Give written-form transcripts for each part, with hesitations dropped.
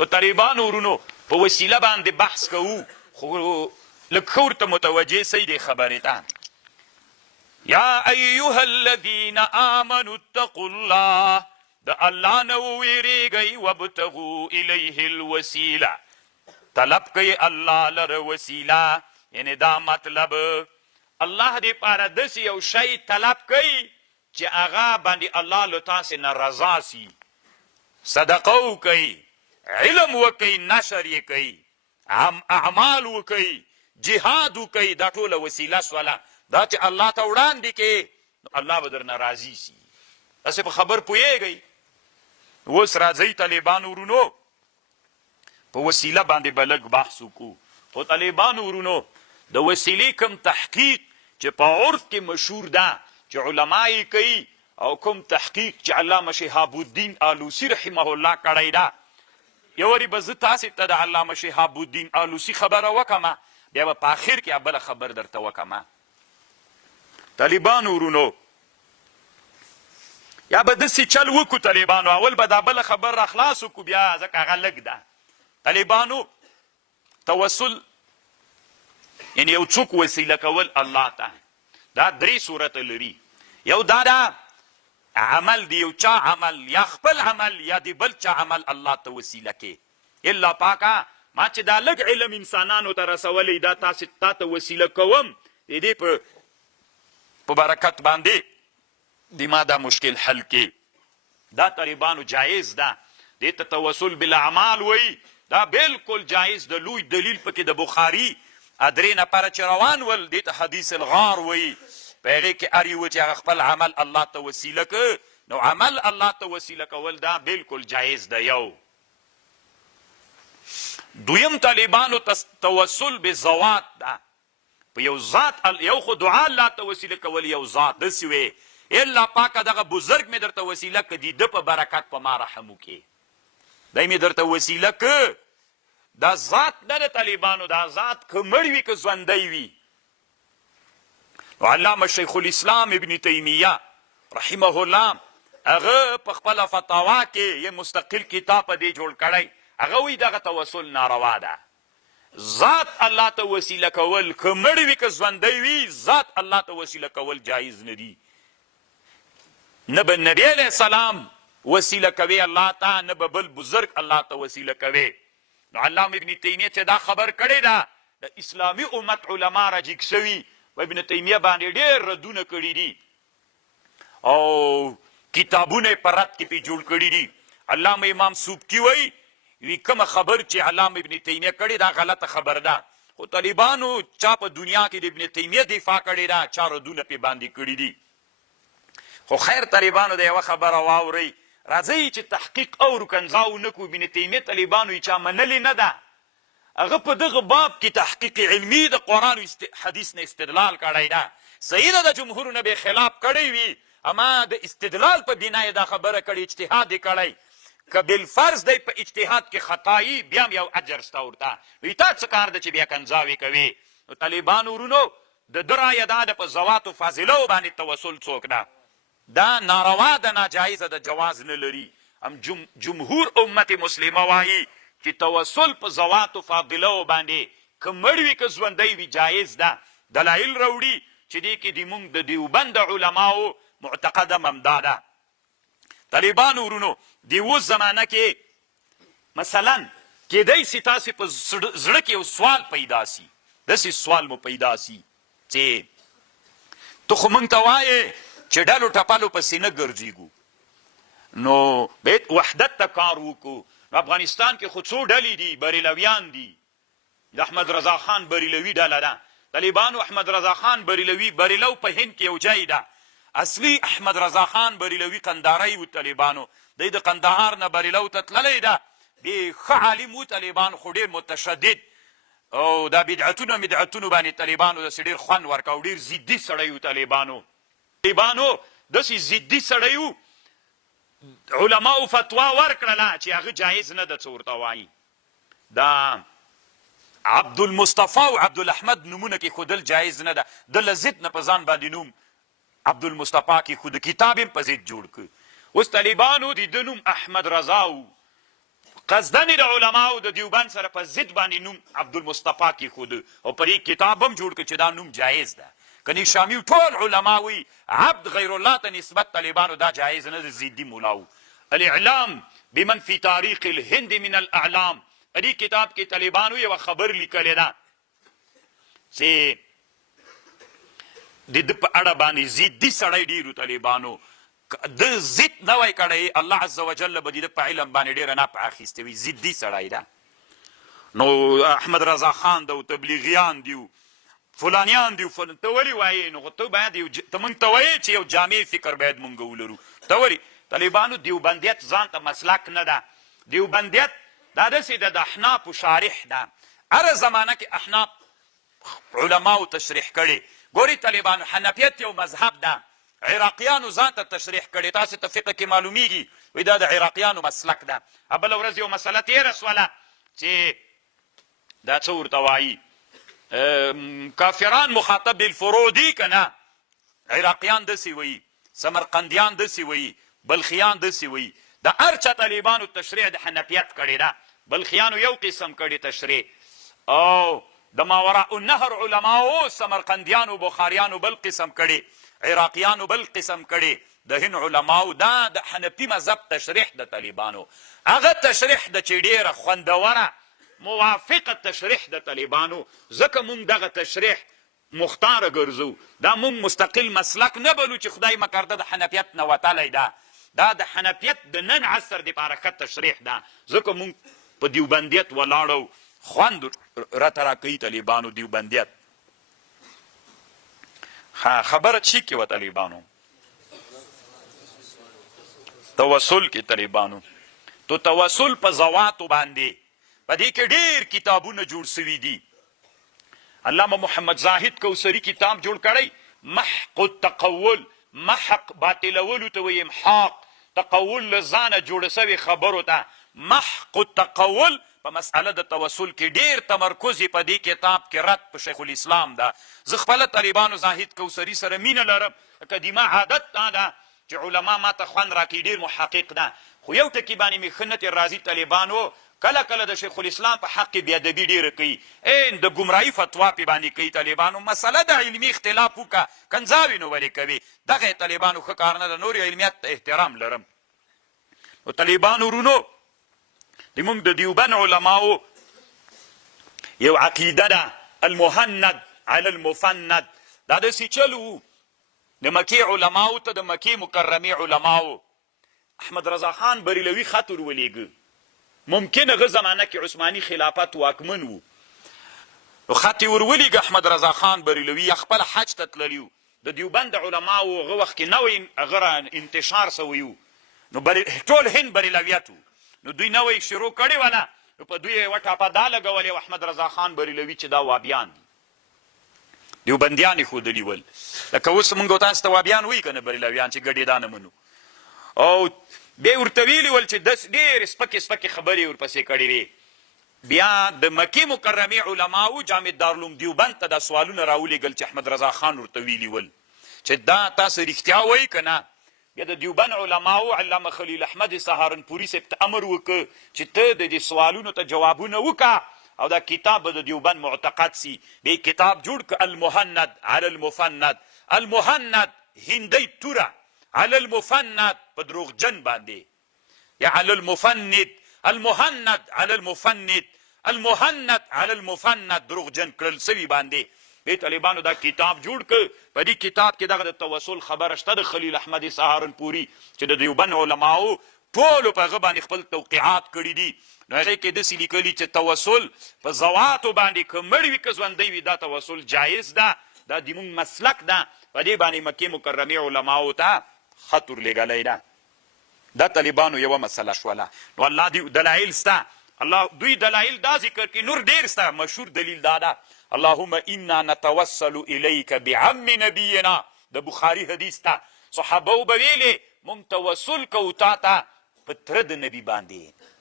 او طالبانو ورونو په وسیله باندې بحث کوو خو لږ ښه ورته متوجه سئ دې خبرې ته یا ایها الذین آمنوا اتقوا الله د الله نه وویریږئ وابتغوا الیه الوسیله طلب کوي الله لره وسیله یعنی دا مطلب الله دې پاره داسې یو شی طلب کوي چې هغه باندې الله له تاسې نه رضا سي صدقه وکوي علم وکوي نشر یې کوي اعمال وکوي جهاد وکوي دا ټوله وسیله سوله دا چې الله ته وړاندې کې الله به درنه راضي سي داسې په خبر پوهېږئ اوس راځئ طالبانو ورونو په وسیله باندې به لږ بحث وکړو خو طالبانو ورونو د وسیلې کوم تحقیق چې په عرف کې مشهور ده چې علما یې کوي او کوم تحقیق چې علامه شهاب الدین آلوسی رحمه الله کړی ده یو وارې به زه تاسې ته د علامه شهاب الدین آلوسی خبره وکړمه بیا به په آخر کې بله خبر درته وکړمه طالبانو ورونو یا به داسې چل وکړو طالبانو اول به دا بله خبر را خلاص وکړو بیا ځکه هغه لږ ده طالبانو توسل یعنی یو څوک وسیله کول الله ته دا درې صورته لري یو دا ده عمل دی یو چا عمل یا خپل عمل یا دی بل چا عمل الله ته وسیله کې الا پاکه ما چې دا لږ علم انسانانو ته رسولی دا تاسې تا ته وسیله کوم د دې په برکت باندې د ما دا مشکل حل کې دا طالبانو جایز ده دې ته توسل بالاعمال وایي دا بالکل جایز د لوی دلیل پکې د بخاري درې نفره چې روان ول دې ته حدیث الغار وایي په هغې کې هر یو چې هغه خپل عمل الله ته وسیله که نو عمل الله ته وسیله کول دا بالکل جایز ده یو دویم طالبانو توسل بذوات ده په یو ذات یو خو دعا الله ته وسیله کول یو ذات داسې وې الا پاکه دغه بزرګ مې درته وسیله که د ده په برکت په ما رحم وکړي دی مې درته وسیله که دا ذات نه د طالبانو دا ذات که مړ وي که ژوندی وي علامه شیخ الاسلام ابن تیمیه رحمه الله هغه په خپله فتاوا کې یو مستقل کتاب په دې جوړ کړی هغه وایي دغه توسل ناروا ده ذات الله ته وسیله کول که مړ وي که ژوندی وي ذات الله ته وسیله کول جایز نه دي نه به نبی علیه السلام وسیله کوي الله ته نه به بل بزرګ الله ته وسیله کوي نو علامه ابن تیمیه چې دا خبر کړی ده د اسلامي امت علما راجګ شوي و ابن تیمیه باندې ډېر ردونه کړي دي او کتابونه یې په رد کې پې جوړ کړي دي علامه امام سوبکي وایي وی کومه خبر چې علامه ابن تیمیه کړې دا غلطه خبر ده خو طالبانو چا په دنیا کې د ابن تیمیه دفاع کړې ده چا ردونه پې باندې کړي دي خو خیر طالبانو د یوه خبره واورئ راځئ چې تحقیق او کنځاو نه کړو ابن تیمیه طالبانو یې چا منلې نه ده هغه په دغه باب کې تحقیق علمي د قرآن و حدیث نه استدلال کړی ده صحیح ده د جمهورو نه به خلاف کړی وي اما د استدلال په بنا یې دا خبره کړې اجتهاد یې کړی که بالفرض دی په اجتهاد کې خطایي بیا هم یو اجر شته ورته وایي تا څه کار ده چې بیا کنځاوې کوې نو طالبانو ورونو د ده رایه دا ده په ذواتو فاضلو باندې توسل څوک ده دا ناروا ده ناجایزه د جواز نه لري هم جمهور امت مسلمه وایي چې توسل په ذواتو فاضلو باندې که مړ وي که ژوندی وي جایز ده دلایل راوړي چې دې کې د موږ د دیوبند علماو معتقده همدا ده طالبانو ورونو د اوس زمانه کې مثلا کیدای سي تاسې په زړه کې یو سوال پیدا سي داسې سوال مو پیدا سي چې ته خو موږ ته وایې چې ډلو ټپلو پسې نه ګرځېږو نو باید وحدت ته کار وکړو افغانستان کې خو څو ډلې دي بریلویان دي د احمد رضا خان بریلوي ډله ده طالبانو احمد رضا خان بریلوي بریلو په هند کې یو ځای ده اصلي احمد رضا خان بریلوي قندهاری و طالبانو دی د قندهار نه بریلو ته تللی ده دی ښه عالم و طالبان خو ډېر متشدد او دا بدعتونو باندې طالبانو داسې ډېر خوند ورکه او ډېر ضدي سړی و طالبانو داسې ضدي سړی و علماو فتوا ورکړله چې هغه جایز نه ده څه ورته وایي دا عبدالمصطفى او عبدالاحمد نومونه کې ښودل جایز نه ده د له ضد نه په ځان باندې نوم عبدالمصطفى کې خود کتاب هم په ضد جوړ کړ اوس طالبانو د ده نوم احمد رضا و قصدن د علماو د دیوبند سره په ضد باندې نوم عبدالمصطفی کېښوده او په دې کتاب هم جوړ کړ چې دا نوم جایز ده. کنی شامی ټول علماوی عبد غیر الله ته نسبت طالبانو دا جایز نه ده. زیدی مولاو الاعلام بمن فی تاریخ الهند من الاعلام دې کتاب کې طالبانو یو خبر لیکلی ده چې د ده په اړه باندې ضدي سړی ډېرو طالبانو د ضد نه وای کړی الله عز وجل به د په علم باندې ډېره نفع اخیستې وي. ضدي سړی ده. نو احمد رضا خان ده او تبلیغیان دي فلانیان دي ته ولې وایې نو ته باید ته موږ ته وایې چې یو جامع فکر باید موږ ولرو. ته ولې طالبانو دیوبندیت ځان ته مسلک نه ده. دیوبندیت دا داسې د احنافو شارح ده. هره زمانه کې احناف علماو تشریح کړي. ګوري طالبانو حنفیت یو مذهب ده. عراقیانو ځان ته تشریح کړي. تاسې ته فقه کې معلومیږي وایي دا د عراقیانو مسلک ده. بله ورځ یو مسله تېره سوله چې دا څه ورته وایي کافران مخاطب بالفروع دي که نه. عراقیان داسې وایي، سمرقندیان داسې وایي، بلخیان داسې وایي. د هر چا طالبانو تشریح د حنفیت کړې ده. بلخیانو یو قسم کړي تشریح او د ماوراء النهر علماو سمرقندیانو بخاریانو بل قسم کړي، عراقیانو بل قسم کړي. د هند علماو دا د حنفي مذهب تشریح د طالبانو هغه تشریح د چې ډېره خوندوره موافقه تشریح د طالبانو. ځکه مونږ دغه تشریح مختاره ګرځو. دا مونږ مستقل مسلک نه بلو چې خدای مکرده د حنفیت نه وتلی ده. دا د حنفیت د نن عصر دپاره ښه تشریح ده. ځکه مونږ په دیوبندیت ولاړو. خوند راته راکوي طالبانو دیوبندیت. خبره چی کې وه طالبانو؟ توسل کې طالبانو. تو توسل په ذواتو باندې په دې کې ډېر کتابونه جوړ سوي دي. علامه محمد زاهد کوثري کتاب جوړ کړی محق التقول. محق باطلولو ته وایي امحاق. تقول له ځانه جوړه سوې خبرو ته محق التقول. په مسئله د توسل کې ډېر تمرکز په دې کتاب کې رد په شیخ الاسلام ده. زه خپله طالبانو زاهد کوثري سره مینه لرم. قدیمه عادت دا ده چې علما ما ته خوند راکوي. ډېر محقق ده. خو یو ټکي باندې مې ښه نه تېر راځي طالبانو کله کله د شیخ الاسلام په حق کې بیادبي ډېره کوي. د ګمراهي فتوا پې باندې کوي طالبانو. مسله د علمي اختلاف وکړه کنځاوې نو ولې کوي. دغه طالبانو ښه کار نه ده. نور علمیت ته احترام لرم. نو طالبانو ورونو زموږ د دیوبند علماو یو عقیده ده المهند علی المفند. دا داسې چل و د مکې علماو ته د مکې مکرمې علماو احمد رضا خان بریلوي خط ور ولیږه. ممکن هغه زمانه کې عثماني خلافت واکمن و. نو خط یې ور ولیږه احمد رضا خان بریلوي خپله حج ته تللی و. د دیوبند علماو هغه وخت کې نوی هغه انتشار سوی و. نو ټول هند بریلویت و. نو دوی نوی شروع کړې وله. نو په دوی یوه ټاپه دا لګولې احمد رضا خان بریلوي چې دا وابیان دي. دیوبندیان یې ښودلي ول. لکه اوس مونږ تاسو ته وابیان وایي که نه بریلویان چې ګډې دا نه منو. او بیا یې ورته ویلي ول چې داسې ډېرې سپکې سپکې خبرې ورپسې کړې وې. بیا د مکې مکرمې علماو جامع دارالعلوم دیوبند ته دا سوالونه راولېږل چې احمد رضا خان ورته ویلي ول چې دا تاسو رښتیا وایي که نه. بیا د دیوبند علماو علامه خلیل احمد سهارنپوري صاحب ته امر وکړ چې ته د دې سوالونو ته جوابونه وکړه او دا کتاب به د دیوبند معتقد سي. بیا کتاب جوړ کړ المهند علی المفند. المهند هندۍ توره علی المفند په دروغجن باندې یا علی المفند. المهند علی المفند. المهند علی المفند دروغجن کړل سوي باندې. بیا طالبانو دا کتاب جوړ کړ. په دې کتاب کې دغه د توسل خبره شته د خلیل احمد سهارنپوري چې د دیوبند علماو ټولو په هغه باندې خپل توقیعات کړي دي. نو هغې کې داسې لیکلي چې توسل په ذواتو باندې که مړ وي که ژوندی وي دا توسل جایز ده. دا د مونږ مسلک ده. په دې باندې مکې مکرمې علماو ته خط ورلېږلی ده. دا طالبانو یوه مسله شوله. نو الله دلایل سته. الله دوی دلایل دا ذکر کوي. نور ډېر سته. مشهور دلیل دا ده اللهم انا نتوسل الیک بعم نبینا. د بخاري حدیث ته صحابو به ویلې مونږ توسل کوو تا ته په تره د نبي باندې.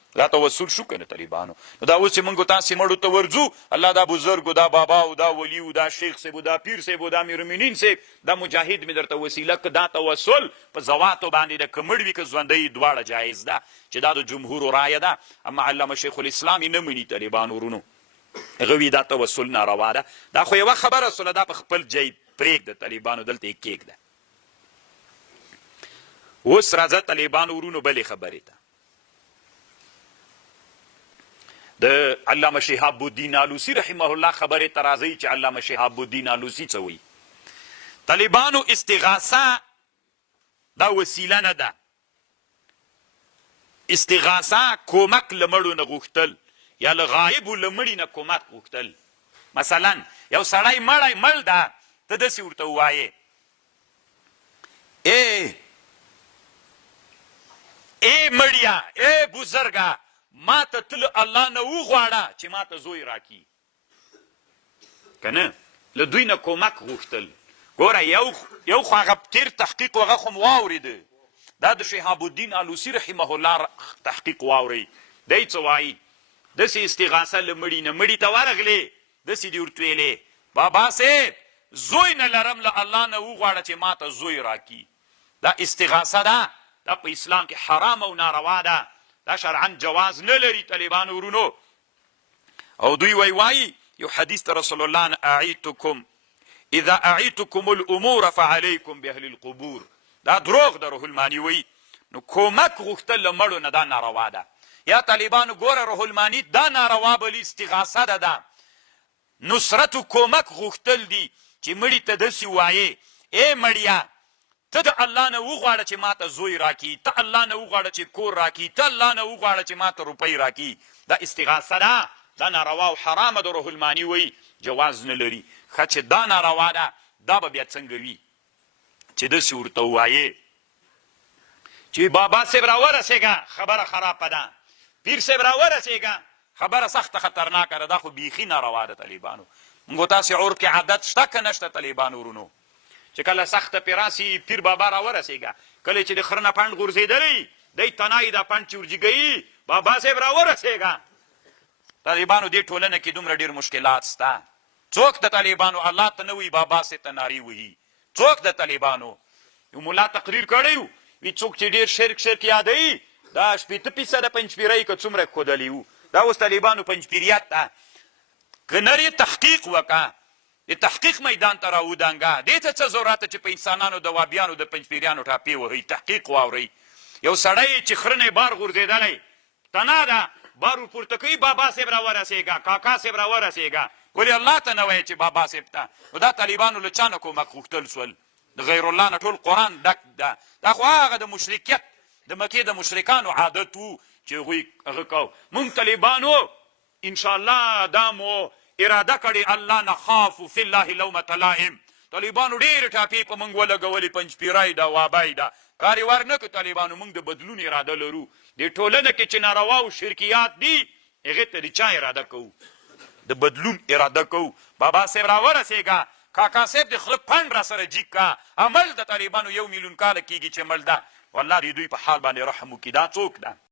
دا توسل شو کنه طالبانو. نو دا اوس چې موږ تاسې مړو ته ورځو، الله دا بزرګو، دا باباو، دا ولیو، دا شیخ صاحب، دا پیر صاحب، دا امیرالمؤمنین صاحب، دا مجاهد مې درته وسیله که دا توسل په زواتو باندې د که مړ وي که ژوندی دواړه جایز ده، چې دا د جمهورو رایه ده. اما علامه شیخ الاسلام یې نه مني طالبانو ورونو، هغه وي دا توسل ناروا ده. دا خو یوه خبره سوله، دا په خپل جای پرېږده طالبانو، دلته یې کېږده. اوس راځه طالبانو ورونو بلې خبرې ته. د علامه شهاب الدین آلوسی رحمه الله خبرې ته راځئ چې علامه شهاب الدین آلوسی څه وایي. طالبانو استغاثه دا وسیله نه ده. استغاثه کومک له مړو نه غوښتل یا له غایبو له مړي نه کومک غوښتل. مثلا یو سړی مړ ده، ته داسې ورته ووایې ای مړیا، ای بزرګه، ما ته تل الله نه وغواړه چې ما ته زوی راکي، که نه له دوی نه کومک غوښتل. ګوره یو خو هغه تیر تحقیق هغه خو م واورېده، دا د شهاب الدین آلوسی رحمه الله تحقیق واورئ. دی څه وایي؟ داسې استغاثه له مړي نه، مړي ته ورغلې، داسې دې ورته ویلې بابا صاحب زوی نه لرم، له الله نه وغواړه چې ما ته زوی راکي. دا استغاثه ده، دا په اسلام کې حرام او ناروا ده، دا شرعا جواز نه لري طالبانو ورونو. او دوی وایي یو حدیث ته رسول الله نه اعیتکم اذا اعیتکم الامور فعلیکم باهل القبور. دا دروغ ده، روح المانی وایي. نو کومک غوښتل له مړو نه دا ناروا ده. یا طالبانو ګوره روح المانی دا ناروا بلي، استغاثه ده، دا نصرت و کومک غوښتل دي چې مړي ته داسې وایې ای مړیا ته د الله نه وغواړه چې ما ته زوی راکي، ته الله نه وغواړه چې کور راکي، ته الله نه وغواړه چې ما ته روپۍ راکي. دا استغاثه ده، دا ناروا او حرامه ده. روح المانی وایي جواز نه لري. ښه چې دا ناروا ده، دا به بیا څنګه وي چې داسې ورته ووایې چې بابا صاحب راورسېږه، خبره خرابه ده، پیر صاحب راورسېږه، خبره سخته خطرناکه ده. دا خو بیخي ناروا ده طالبانو. موږ تاسې عرف کې عادت شته که نشته طالبانو ورونو؟ چې کله سخته پې راسي پیر بابا راورسېږه، کله چې د خره نه پنډ غورځېدلی دی تنایي دا پنډ چې ورجګوي بابا صاحب راورسېږه. طالبانو دې ټولنه کې دومره ډېر مشکلات شته. څوک د طالبانو الله ته نه وایي، بابا صاحب ته نارې وهي. څوک د طالبانو؟ یو ملا تقریر کړی و، وي څوک چې ډېر شرک یادوي دا 80% پنجپیرۍ که څومره ښودلی وو، دا اوس طالبانو پنجپیریت ده. که نرې تحقیق وکړه، د تحقیق میدان ته راودانګه، دې ته څه ضرورت چې په انسانانو د وابیانو د پنجپیریانو ټاپې وهئ. تحقیق واورئ. یو سړی چې خره نه بار غورځېدلی، تنا ده بار ورپورته کوي، بابا صاحب راورسېږه، کاکا صاحب راورسېږه، ولې الله ته نه وایي چې بابا صاحب ته؟ نو دا طالبانو له چا نه کومک غوښتل سول؟ د غیر الله نه ټول قرآن ډک ده. دا خو هغه د مشرکیت د مکې د مشرکانو عادت و چې هغوی هغه کو. مونږ طالبانو انشاءالله دا مو اراده کړې الله نخافو فی الله لومة لائم. طالبانو ډېرې ټاپې په موږ ولګولې، پنجپیری ده، وابی ده، کار یې ور نه کړو. طالبانو موږ د بدلون اراده لرو. دې ټولنه کې چې ناروا او شرکیات دي، هغې ته د چا اراده کوو؟ د بدلون اراده کوو. بابا صاحب راورسېږه، کاکا صاحب د خره پنډ را سره جیګ کا. عمل د طالبانو 1 میلیون کاله کېږي چې مړ ده. والله د دوی په حال باندې رحم وکړي. دا څوک ده؟